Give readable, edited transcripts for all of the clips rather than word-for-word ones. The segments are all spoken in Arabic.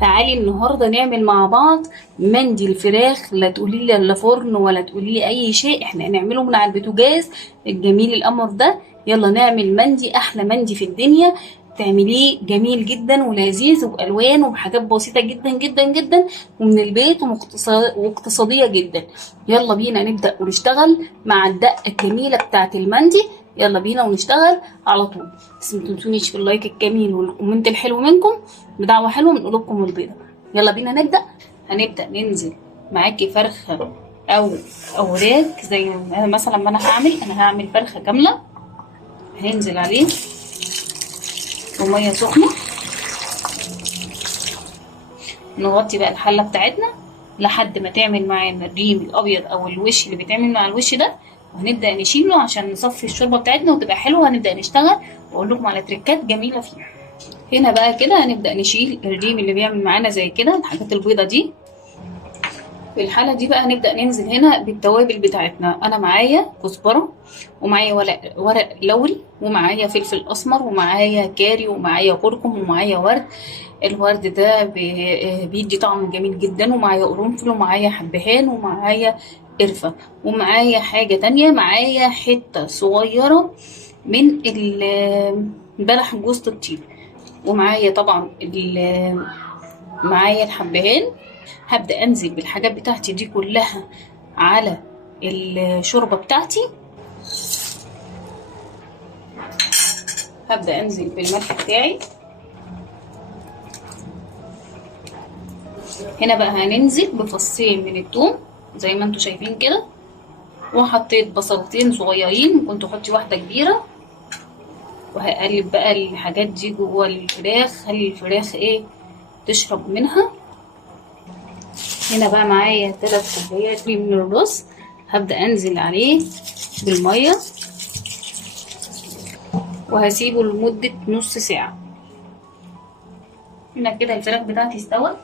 تعالي النهارده نعمل مع بعض مندي الفراخ. لا تقولي لي لا فرن ولا تقولي لي اي شيء، احنا هنعمله من على البوتاجاز الجميل القمر ده. يلا نعمل مندي، احلى مندي في الدنيا. تعمليه جميل جدا ولذيذ وبالوان وبحاجات بسيطه جدا جدا جدا ومن البيت واقتصاديه جدا. يلا بينا نبدا ونشتغل مع الدقه الجميله بتاعه المندي. يلا بينا ونشتغل على طول. بس ما تنسونيش في اللايك الجميل والكومنت الحلو منكم، بدعوه حلوه من قلوبكم البيضه. يلا بينا نبدا. هنبدا ننزل معاكي فرخه او اوراق زي مثلا ما انا هعمل فرخه كامله. هنزل عليه بميه سخنه، نغطي بقى الحله بتاعتنا لحد ما تعمل معانا الريم الابيض او الوش اللي بيتعمل مع الوش ده، وهنبدا نشيله عشان نصفي الشوربه بتاعتنا وتبقى حلوه. هنبدا نشتغل واقول لكم على تريكات جميله فيها. هنا بقى كده هنبدا نشيل الريم اللي بيعمل معانا زي كده الحاجات البيضه دي. في الحاله دي بقى هنبدا ننزل هنا بالتوابل بتاعتنا. انا معايا كزبره ومعايا ورق لوري ومعايا فلفل اسمر ومعايا كاري ومعايا كركم ومعايا ورد. الورد ده بيدي طعم جميل جدا، ومعايا قرنفل ومعايا حبهان ومعايا قرفه ومعايا حاجه تانية، معايا حته صغيره من بلح جوز الطيب، ومعايا طبعا معايا الحبهان. هبدأ انزل بالحاجات بتاعتي دي كلها على الشوربة بتاعتي. هبدأ انزل بالملح بتاعي. هنا بقى هننزل بفصين من الثوم زي ما انتوا شايفين كده، وحطيت بصلتين صغيرين، كنت احطي واحدة كبيرة. وهقلب بقى الحاجات دي جوه الفراخ، خلي الفراخ تشرب منها. هنا بقى معايا 3 كوبايات من الرز، هبدأ انزل عليه بالمية وهسيبه لمدة نص ساعة. هنا كده الفراخ بتاعتي استوت.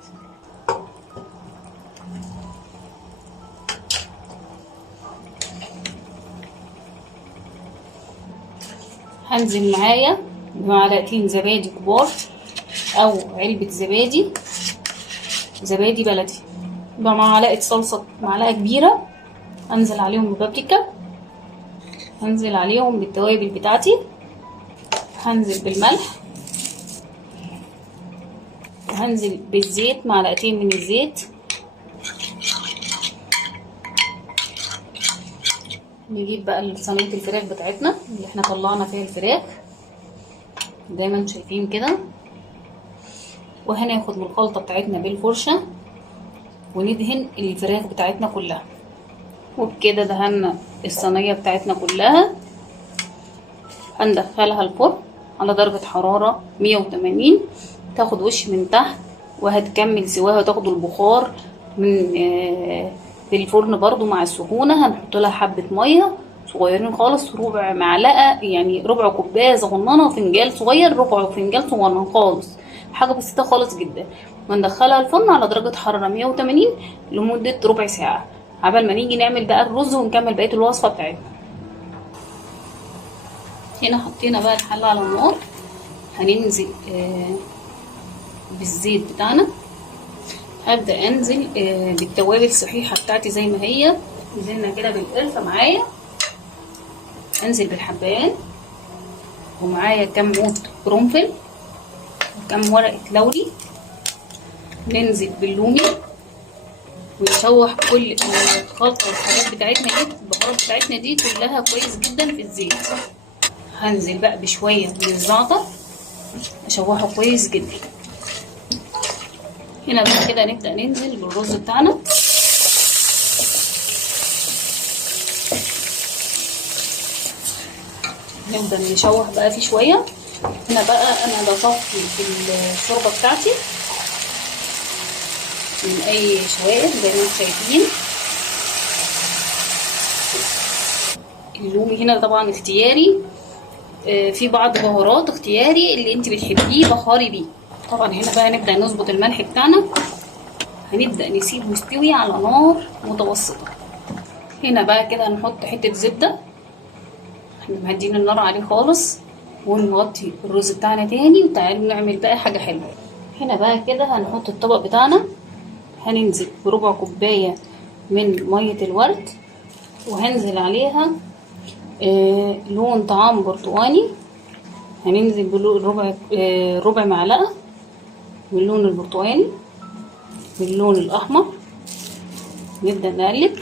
هنزل معايا بمعلقتين زبادي كبار او علبة زبادي بلدي، بمعلقة صلصة معلقة كبيرة. هنزل عليهم ببابريكا، هنزل عليهم بالتوابل بتاعتي، هنزل بالملح، وهنزل بالزيت معلقتين من الزيت. نجيب بقى صينية الفراخ بتاعتنا اللي احنا طلعنا فيها الفراخ زي ما انتم شايفين كده، وهناخد من الخلطة بتاعتنا بالفرشة وندهن الفراخ بتاعتنا كلها. وبكده دهنا الصينية بتاعتنا كلها. هندخلها الفرن على درجة حرارة 180، تاخد وش من تحت وهتكمل سواها وتاخد البخار من في الفرن برضو. مع السخونة هنحط لها حبة مية صغيرين خالص، ربع معلقة يعني ربع كوباية صغننة، وفنجان صغير ربع فنجان صغنن خالص، حاجة بسيطة خالص جدا. وندخلها الفرن على درجة حرارة 180 لمدة ربع ساعة، عبال ما نيجي نعمل بقى الرز ونكمل بقية الوصفة بتاعتنا. هنا حطينا بقى الحلة على النار، هننزل بالزيت بتاعنا. هبدأ انزل بالتوابل الصحيحة بتاعتي زي ما هي. نزلنا كده بالقرفة معايا، انزل بالحبهان، ومعايا كام عود قرنفل وكام ورقة لوري. ننزل باللومي ونشوح كل الخلطة والحاجات بتاعتنا دي، البهارات بتاعتنا دي كلها كويس جدا في الزيت. هنزل بقى بشوية من الزعتر اشوحه كويس جدا. هنا بقى كده نبدأ ننزل بالرز بتاعنا. نبدأ نشوح بقى فيه شوية. هنا بقى انا بصفي الشوربة بتاعتي من اي شوائب زي ما انتم شايفين. اللومي هنا طبعا اختياري، في بعض بهارات اختياري اللي انت بتحبيه بخاري بيه. طبعا هنا بقى نبدأ نظبط الملح بتاعنا، هنبدأ نسيبه يستوي على نار متوسطة. هنا بقى كده هنحط حتة زبدة، احنا مهدين النار عليه خالص. ونغطي الرز بتاعنا تاني، وتعالوا نعمل بقى حاجة حلوة. هنا بقى كده هنحط الطبق بتاعنا، هننزل بربع كوباية من مية الورد، وهنزل عليها لون طعام برتقاني، هننزل ربع معلقة من اللون البرتقاني باللون الأحمر. نبدأ نقلب،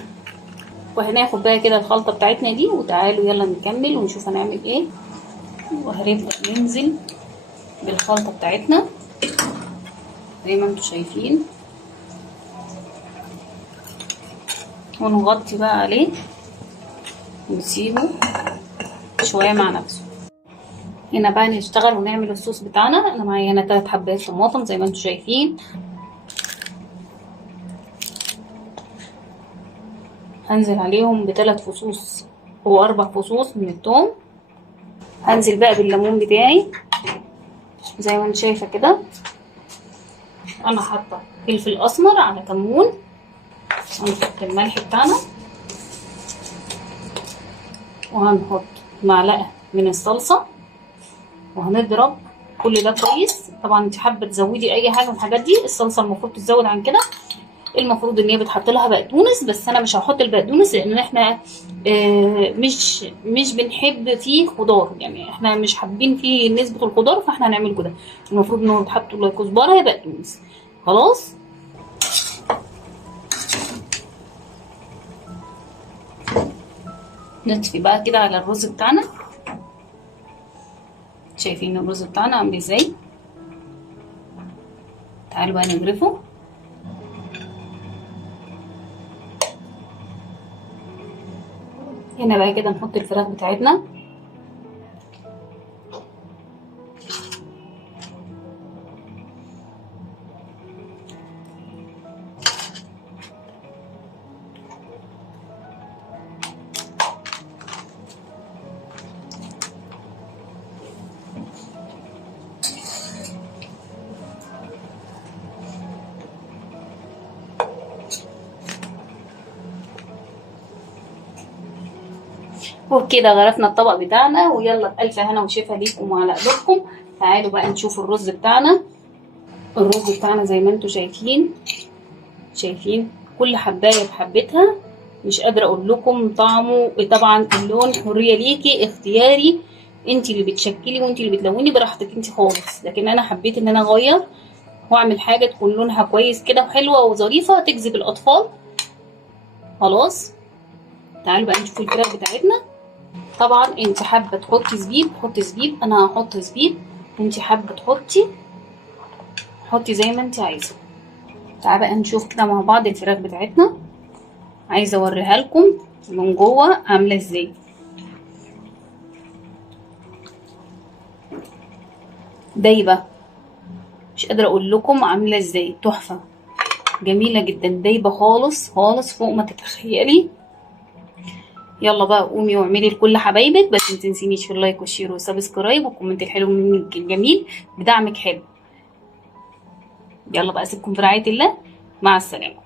وهناخد بقى كده الخلطة بتاعتنا دي، وتعالوا يلا نكمل ونشوف هنعمل ايه. وهنبدأ ننزل بالخلطة بتاعتنا زي ما انتوا شايفين، ونغطي بقى عليه ونسيبه شوية مع نفسه. هنا بقى نشتغل ونعمل الصوص بتاعنا. انا معايا هنا 3 حبات طماطم زي ما انتوا شايفين، هنزل عليهم ب3 فصوص او 4 فصوص من الثوم. هنزل بقى بالليمون بتاعي زي ما انت شايفه كده. انا حاطه فلفل اسمر على كمون. هنحط الملح بتاعنا، وهنحط معلقه من الصلصه، وهنضرب كل ده كويس. طبعا انت حابه تزودي اي حاجه من الحاجات دي، الصلصه المفروض تتزود عن كده. المفروض ان هي بتحط لها بقدونس، بس انا مش هحط البقدونس لان احنا مش بنحب فيه خضار، يعني احنا مش حابين فيه نسبه الخضار، فاحنا هنعمل كده. المفروض انه يتحط له كزبره يا بقدونس. خلاص. نطفي بقى كده على الرز بتاعنا. شايفين الرز بتاعنا عامل ازاي؟ تعالوا بقى نغرفه. هنا بقى كده نحط الفراخ بتاعتنا. وبكده غرفنا الطبق بتاعنا، ويلا بألف هنا وشفا ليكم وعلى قلوبكم. تعالوا بقى نشوف الرز بتاعنا. الرز بتاعنا زي ما انتوا شايفين كل حبايه بحبتها. مش قادره اقول لكم طعمه. طبعا اللون حريه ليكي، اختياري، انت اللي بتشكلي وانت اللي بتلوني براحتك انت خالص. لكن انا حبيت ان انا اغير واعمل حاجه تكون لونها كويس كده وحلوه وظريفه تجذب الاطفال. خلاص. تعالوا بقى نشوف الفراخ بتاعتنا. طبعا انت حابه تحطي زبيب حطي زبيب، انا هحط زبيب. انت حابه حطي زي ما انت عايزه. تعالوا بقى نشوف كده مع بعض الفراخ بتاعتنا. عايزه اوريها لكم من جوه عامله ازاي. دايبه، مش قادره اقول لكم عامله ازاي. تحفه، جميله جدا، دايبه خالص خالص فوق ما تتخيلي. يلا بقى قومي واعملي لكل حبايبك، بس ما تنسينيش في اللايك والشير والسبسكرايب والكومنت الحلو منك الجميل، بدعمك حلو. يلا بقى اسيبكم في رعايه الله، مع السلامه.